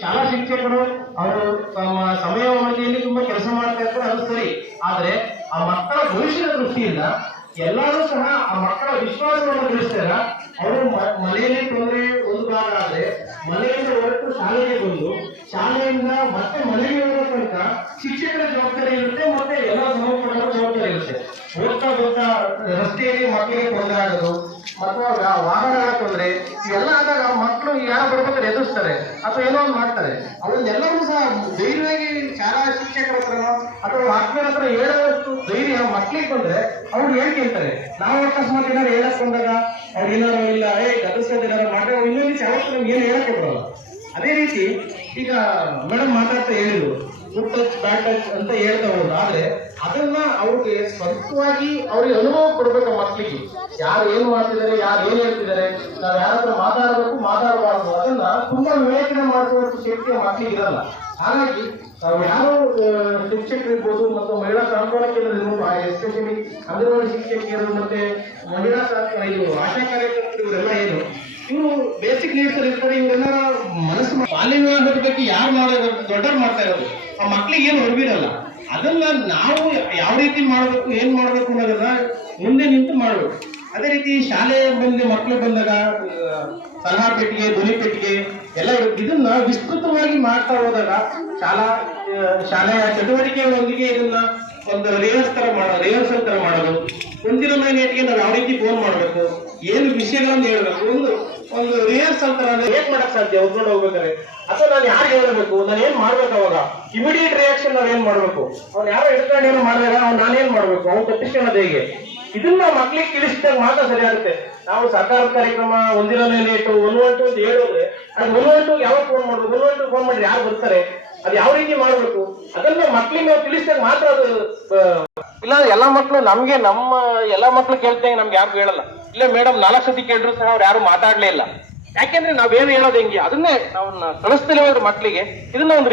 ಶಾಲಾ ಶಿಕ್ಷಕರು ಅವರು ತಮ್ಮ ಸಮಯ ಅವಧಿಯಲ್ಲಿ ತುಂಬಾ ಕೆಲಸ ಮಾಡ್ತಾ ಇರ್ತಾರೆ, ಅದು ಸರಿ. ಆದ್ರೆ ಆ ಮಕ್ಕಳ ಭವಿಷ್ಯದ ದೃಷ್ಟಿಯಿಂದ ಎಲ್ಲರೂ ಸಹ ಆ ಮಕ್ಕಳ ವಿಶ್ವಾಸವನ್ನು ಗಳಿಸ್ತಾರ. ಅವರು ಮನೆಯಲ್ಲಿ ತೊಂದರೆ ಒಂದು ಭಾಗ ಆದ್ರೆ ಮನೆಯಿಂದ ಹೊರಟು ಶಾಲೆಗೆ ಬಂದು ಶಾಲೆಯಿಂದ ಮತ್ತೆ ಮನೆಗೆ ಹೋಗೋ ತನಕ ಶಿಕ್ಷಕರ ಜವಾಬ್ದಾರಿ ಇರುತ್ತೆ, ಮತ್ತೆ ಎಲ್ಲ ಸಂಬಂಧಪಟ್ಟ ಜವಾಬ್ದಾರಿ ಇರುತ್ತೆ. ಹೋಗ್ತಾ ಹೋಗ್ತಾ ರಸ್ತೆಯಲ್ಲಿ ಮಕ್ಕಳಿಗೆ ತೊಂದರೆ ಆಗೋದು ಅಥವಾ ವಾಹನಗಳ ತೊಂದರೆ ಇವೆಲ್ಲ ಆದಾಗ ಮಕ್ಕಳು ಯಾರು ಬರ್ಬೇಕಾದ್ರೆ ಎದುರಿಸ್ತಾರೆ ಅಥವಾ ಏನೋ ಒಂದು ಮಾಡ್ತಾರೆ. ಅವನ್ನೆಲ್ಲರೂ ಸಹ ಧೈರ್ಯವಾಗಿ ಶಾಲಾ ಶಿಕ್ಷಕರ ಹತ್ರನೋ ಅಥವಾ ಮಕ್ಕಳ ಹತ್ರ ಹೇಳೋಷ್ಟು ಧೈರ್ಯ ಮಕ್ಳಿಗೆ ಬಂದ್ರೆ ಅವ್ರು ಹೇಳ್ತಿರ್ತಾರೆ. ನಾವು ಅಕಸ್ಮಾತ್ ಏನಾದ್ರು ಹೇಳಕ್ ಬಂದಾಗ ಅವ್ರು ಏನಾರು ಇಲ್ಲ ಗದರ್ಸೋದು ಏನಾರು ಮಾಡಿದ್ರೆ ಅವ್ರು ಇನ್ನೊಂದು ಯಾವತ್ತೂ ನಮ್ಗೆ ಏನು ಹೇಳಕ್ಕೆ ಬರೋಲ್ಲ. ಅದೇ ರೀತಿ ಈಗ ಮೇಡಮ್ ಮಾತಾಡ್ತಾ ಹೇಳಿದ್ರು ಗುಡ್ ಟಚ್ ಬ್ಯಾಡ್ ಟಚ್ ಅಂತ ಹೇಳ್ತಾ ಹೋದ್ರು. ಆದ್ರೆ ಅದನ್ನ ಅವ್ರಿಗೆ ಸ್ವಂತವಾಗಿ ಅವ್ರಿಗೆ ಅನುಭವ ಕೊಡ್ಬೇಕು. ಮಕ್ಕಳಿಗೆ ಯಾರು ಏನ್ ಮಾಡ್ತಿದ್ದಾರೆ, ಯಾರು ಏನ್ ಹೇಳ್ತಿದ್ದಾರೆ, ನಾವ್ ಯಾರ ಹತ್ರ ಮಾತಾಡಬೇಕು ಮಾತಾಡಬಾರ್ದು, ಅದನ್ನ ತುಂಬಾ ವಿವೇಚನೆ ಮಾಡುವಷ್ಟು ಶಕ್ತಿ ಮಕ್ಕಳಿಗೆ ಇರಲ್ಲ. ಹಾಗಾಗಿ ನಾವು ಯಾರು ಶಿಕ್ಷಕರಿರ್ಬೋದು ಮತ್ತು ಮಹಿಳಾ ಸಾಂತ್ವನ ಕೇಂದ್ರದಿರ್ಬೋದು, ಎಸ್ಪೆಷಲಿ ಅಂಗನವಾಡಿ ಶಿಕ್ಷಕಿಯರು ಮತ್ತೆ ಮಹಿಳಾ ಇದು ಆಶಾ ಕಾರ್ಯಕರ್ತರು ಇವರೆಲ್ಲ ಏನು ಇವರು ಬೇಸಿಕ್ ನೀಡ್ಸ್ ಇರ್ತಾರೆ. ಇವರೆಲ್ಲ ಮನಸ್ಸು ಬಾಲ್ಯ ವಿವಾಹದ ಬಗ್ಗೆ ಯಾರು ಮಾಡೋದು ದೊಡ್ಡವ್ರು ಮಾಡ್ತಾ ಇರೋದು ಆ ಮಕ್ಳಿಗೆ ಏನು ಹೊರಬಿರಲ್ಲ. ಅದನ್ನ ನಾವು ಯಾವ ರೀತಿ ಮಾಡಬೇಕು ಏನ್ ಮಾಡ್ಬೇಕು ಅನ್ನೋದನ್ನ ಮುಂದೆ ನಿಂತು ಮಾಡ್ಬೇಕು. ಅದೇ ರೀತಿ ಶಾಲೆ ಬಂದು ಮಕ್ಕಳು ಬಂದಾಗ ಸಲಹಾ ಪೆಟ್ಟಿಗೆ, ಧ್ವನಿ ಪೆಟ್ಟಿಗೆ ಎಲ್ಲ ಇದನ್ನ ವಿಸ್ತೃತವಾಗಿ ಮಾಡ್ತಾ ಹೋದಾಗ ಶಾಲೆಯ ಚಟುವಟಿಕೆಗಳೊಂದಿಗೆ ಇದನ್ನ ಒಂದು ರಿಹರ್ಸಲ್ ತರ ಮಾಡೋದು. ಮುಂದಿನ ನೇಟಿಗೆ ನಾವು ಯಾವ ರೀತಿ ಫೋನ್ ಮಾಡಬೇಕು, ಏನು ವಿಷಯಗಳನ್ನು ಹೇಳ್ಬೇಕು, ಒಂದು ರಿಹರ್ಸಲ್ ತರ ಏನ್ ಮಾಡಕ್ ಸಾಧ್ಯ ಒದ್ಕೊಂಡು ಹೋಗ್ಬೇಕಾದ್ರೆ, ಅಥವಾ ನಾನು ಯಾರು ಹೇಳಬೇಕು, ನಾನು ಏನ್ ಮಾಡ್ಬೇಕು, ಅವಾಗ ಇಮಿಡಿಯೇಟ್ ರಿಯಾಕ್ಷನ್ ನಾವ್ ಏನ್ ಮಾಡ್ಬೇಕು, ಅವ್ನು ಯಾರೋ ಹಿಡ್ಕೊಂಡು ಏನು ಮಾಡಿದಾಗ ಅವ್ನು ನಾನೇನ್ ಮಾಡ್ಬೇಕು, ಅವ್ನು ತಪ್ಪಿಸ್ಕೊಳ್ಳೋದು ಹೇಗೆ, ಇದನ್ನ ಮಕ್ಳಿಗೆ ತಿಳಿಸಿದಾಗ ಮಾತ್ರ ಸರಿ ಆಗುತ್ತೆ. ನಾವು ಸರ್ಕಾರದ ಕಾರ್ಯಕ್ರಮ ಒಂದಿನನೇ ಲೇಟು 112 ಅಂತ ಹೇಳಿದ್ರೆ ಅದು 112 ಯಾವಾಗ ಫೋನ್ ಮಾಡ್ಬೇಕು, 112 ಫೋನ್ ಮಾಡಿ ಯಾರು ಬರ್ತಾರೆ, ಅದು ಯಾವ ರೀತಿ ಮಾಡ್ಬೇಕು, ಅದನ್ನ ಮಕ್ಳಿಗೆ ನಾವು ತಿಳಿಸಿದಾಗ ಮಾತ್ರ ಅದು. ಇಲ್ಲ ಎಲ್ಲಾ ಮಕ್ಳು ನಮ್ಗೆ ಎಲ್ಲಾ ಮಕ್ಳು ಕೇಳ್ತೇವೆ, ನಮ್ಗೆ ಯಾರು ಹೇಳಲ್ಲ. ಇಲ್ಲ ಮೇಡಮ್ 4 ಸತಿ ಕೇಳಿದ್ರು ಸಹ ಅವ್ರು ಯಾರು ಮಾತಾಡ್ಲೇ ಇಲ್ಲ. ಯಾಕೆಂದ್ರೆ ನಾವೇನು ಹೇಳೋದು ಹೆಂಗೆ ಅದನ್ನೇ ನಾವು ಕಳಿಸ್ತಿಲ್ಲ ಮಕ್ಳಿಗೆ. ಇದನ್ನ ಒಂದು